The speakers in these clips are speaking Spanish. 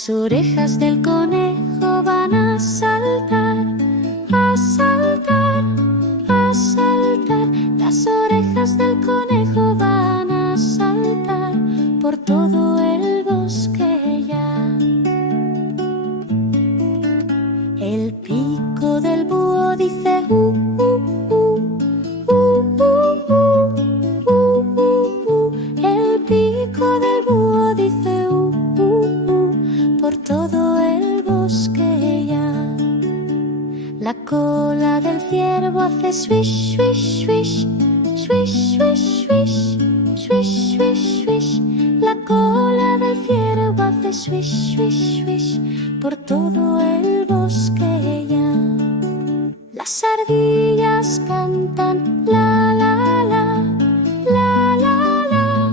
Las orejas del conejo van a saltar, a saltar, a saltar. Las orejas del conejo van a saltar por todo el bosque ya. El pico del búho dice El pico del búho dice por todo el bosque ya. La cola del ciervo hace swish, swish, swish, swish, swish, swish, swish, swish, swish. La cola del ciervo hace swish, swish, swish por todo el bosque ya. Las ardillas cantan la la la, la la la,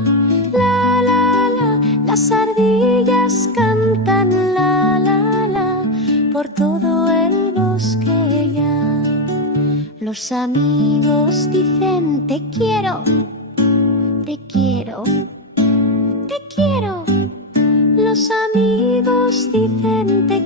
la la la. Las ardillas cantan la la la por todo el bosque ya. Los amigos dicen te quiero, te quiero, te quiero. Los amigos dicen te